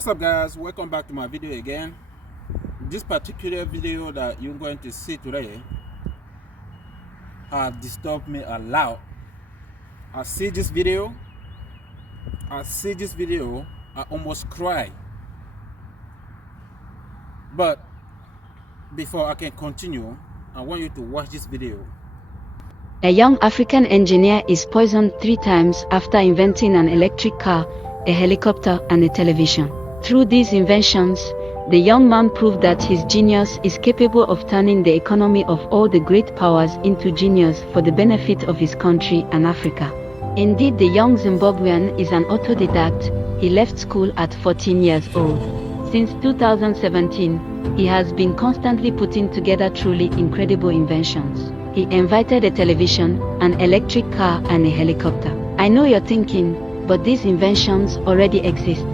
What's up guys, welcome back to my video again. This particular video that you're going to see today has disturbed me a lot. I see this video, I almost cry. But before I can continue, I want you to watch this video. A young African engineer is poisoned 3 times after inventing an electric car, a helicopter, and a television. Through these inventions, the young man proved that his genius is capable of turning the economy of all the great powers into genius for the benefit of his country and Africa. Indeed, the young Zimbabwean is an autodidact. He left school at 14 years old. Since 2017, he has been constantly putting together truly incredible inventions. He invented a television, an electric car, and a helicopter. I know you're thinking, but these inventions already exist.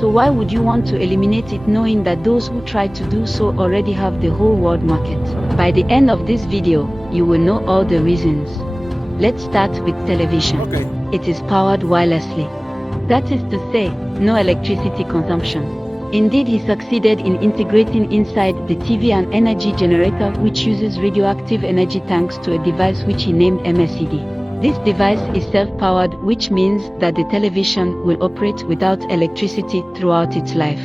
So why would you want to eliminate it, knowing that those who try to do so already have the whole world market? By the end of this video, you will know all the reasons. Let's start with television. Okay. It is powered wirelessly. That is to say, no electricity consumption. Indeed, he succeeded in integrating inside the TV an energy generator which uses radioactive energy tanks to a device which he named MSED. This device is self-powered, which means that the television will operate without electricity throughout its life.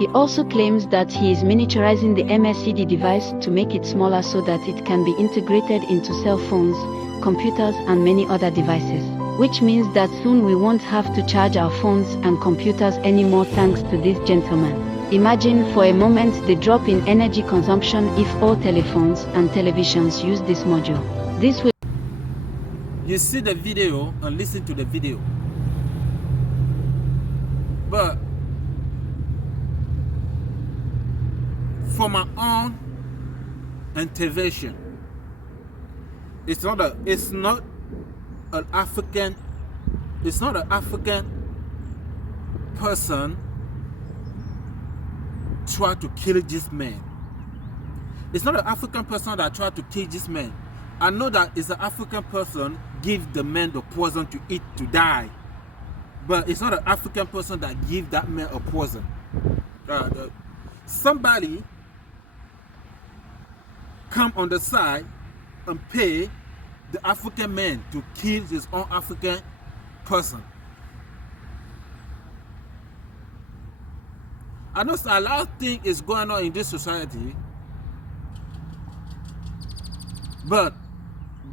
He also claims that he is miniaturizing the MSED device to make it smaller so that it can be integrated into cell phones, computers, and many other devices. Which means that soon we won't have to charge our phones and computers anymore thanks to this gentleman. Imagine for a moment the drop in energy consumption if all telephones and televisions use this module. This will You see the video and listen to the video. But for my own intervention, it's not an African person try to kill this man. It's not an African person that tried to kill this man. I know that it's an African person give the man the poison to eat to die, but it's not an African person that give that man a poison. Somebody come on the side and pay the African man to kill his own African person. I know a lot of things is going on in this society, but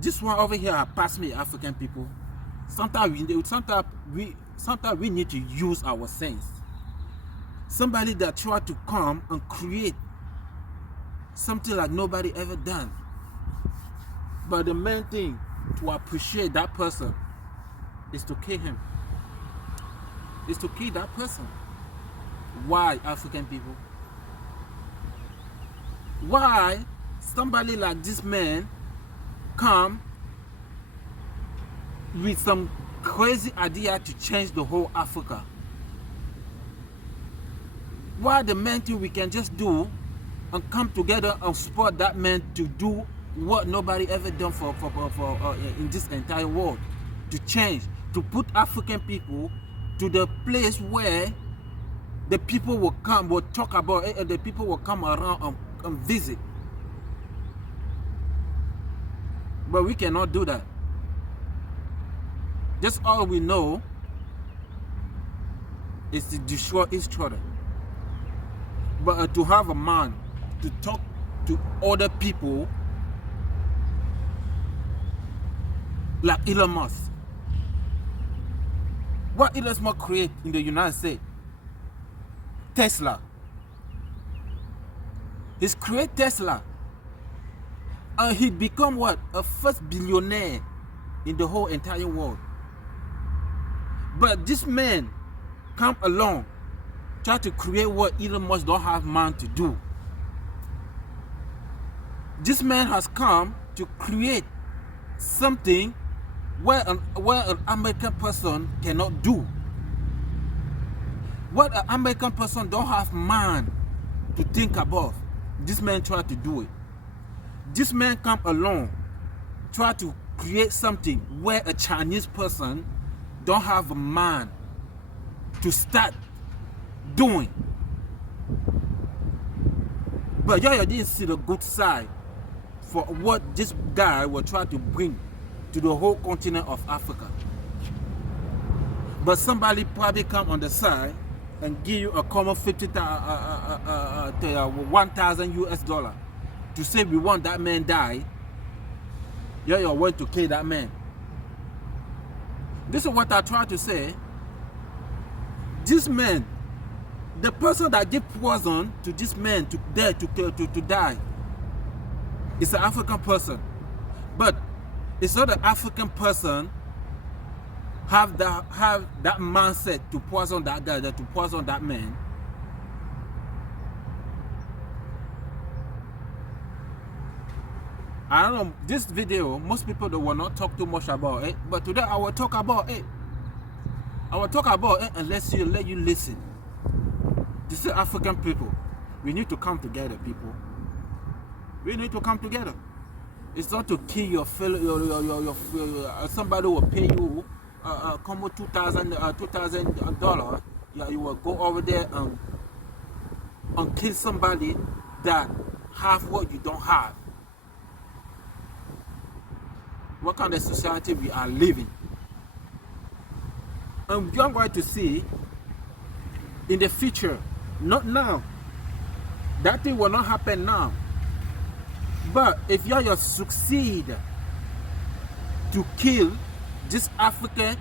this one over here has passed me, African people. Sometimes we need to use our sense. Somebody that try to come and create something like nobody ever done. But the main thing to appreciate that person is to kill him. Is to kill that person. Why, African people? Why somebody like this man come with some crazy idea to change the whole Africa? Why the main thing we can just do and come together and support that man to do what nobody ever done for in this entire world, to change, to put African people to the place where the people will come, will talk about it, and the people will come around and visit. But we cannot do that. Just all we know is to destroy each other. But to have a man to talk to other people like Elon Musk. What Elon Musk create in the United States? Tesla. He's create Tesla. And he become what? A first billionaire in the whole entire world. But this man come along, try to create what Elon Musk don't have man to do. This man has come to create something where an American person cannot do. What an American person don't have man to think about, this man tried to do it. This man come along, try to create something where a Chinese person don't have a man to start doing. But y'all didn't see the good side for what this guy will try to bring to the whole continent of Africa. But somebody probably come on the side and give you a common 1,000 US dollar to say we want that man die. You're going to kill that man. This is what I try to say. This man, the person that give poison to this man to die, is an African person. But it's not an African person have that mindset to poison that guy, to poison that man. I don't know, this video, most people will not talk too much about it, but today I will talk about it. I will talk about it and let you listen. This is African people. We need to come together, people. We need to come together. It's not to kill your fellow, somebody will pay you come with $2,000. Yeah, you will go over there and kill somebody that have what you don't have. What kind of society we are living? And you're going to see in the future, not now. That thing will not happen now. But if you succeed to kill this African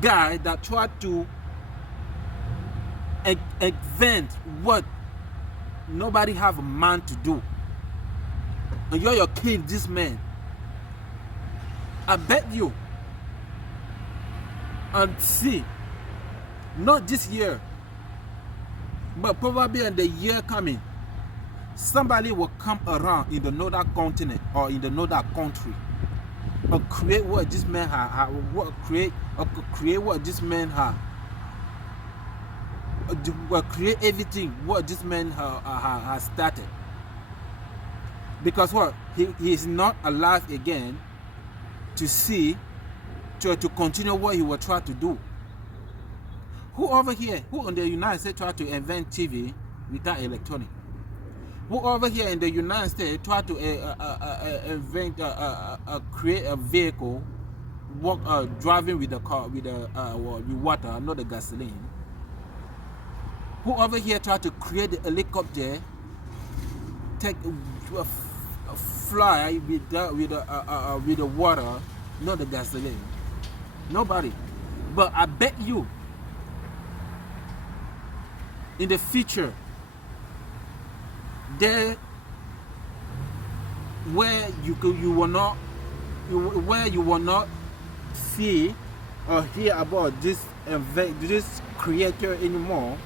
guy that tried to invent what nobody have a man to do, and you kill this man, I bet you, and see, not this year, but probably in the year coming, somebody will come around in the northern continent or in the northern country and create what this man create what this man create everything what this man has started. Because what he is not alive again to see to continue what he will try to do. Who over here, who in the United States try to invent TV without electronic? Who over here in the United States try to invent, create a vehicle, driving with the car, with water, not the gasoline? Who over here try to create a helicopter, fly with the water, not the gasoline? Nobody. But I bet you, in the future, there where you will not see or hear about this creator anymore,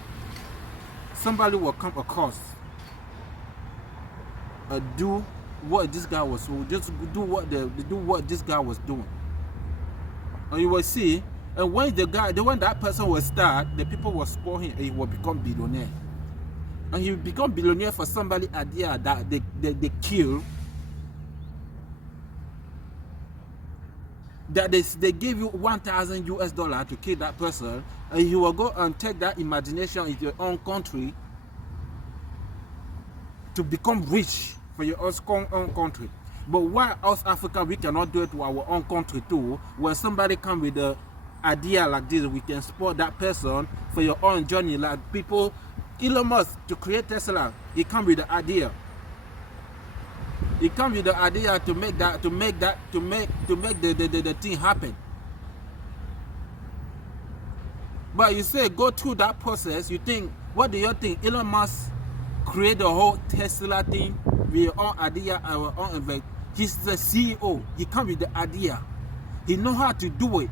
somebody will come across do what this guy was do what this guy was doing, and you will see. And when that person will start, the people will support him and he will become billionaire. And he will become billionaire for somebody idea that they kill. That they give you 1,000 US dollars to kill that person, and you will go and take that imagination into your own country to become rich for your own country. But why us Africa, we cannot do it to our own country too? When somebody come with a idea like this, we can support that person for your own journey. Like people, Elon Musk, to create Tesla, he come with the idea. He come with the idea to make the thing happen. But you say go through that process. You think, what do you think? Elon Musk create the whole Tesla thing with your own idea, our own event. He's the CEO. He come with the idea. He know how to do it.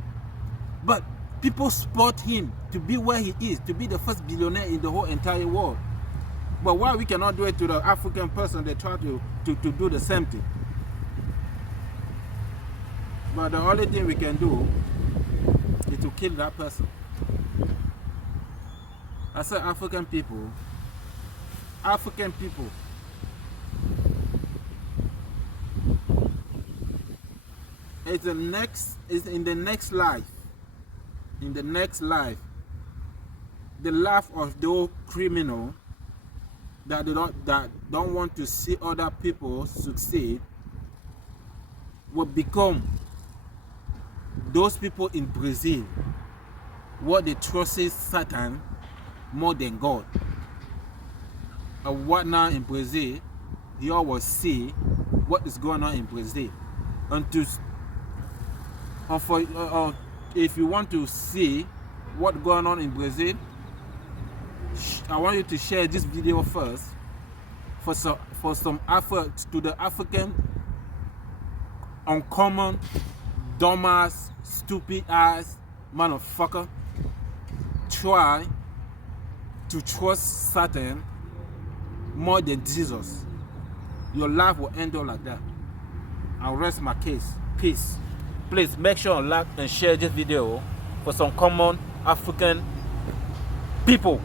But people support him to be where he is, to be the first billionaire in the whole entire world. But why we cannot do it to the African person? They try to do the same thing. But the only thing we can do is to kill that person. I said African people. It's in the next life. In the next life, the life of those criminal that don't want to see other people succeed will become those people in Brazil what they trust Satan more than God. And what now in Brazil, you all will see what is going on in Brazil. If you want to see what's going on in Brazil, I want you to share this video first for some effort to the African uncommon, dumbass, stupid ass motherfucker try to trust Satan more than Jesus. Your life will end up like that. I'll rest my case. Peace. Please make sure and like and share this video for some common African people.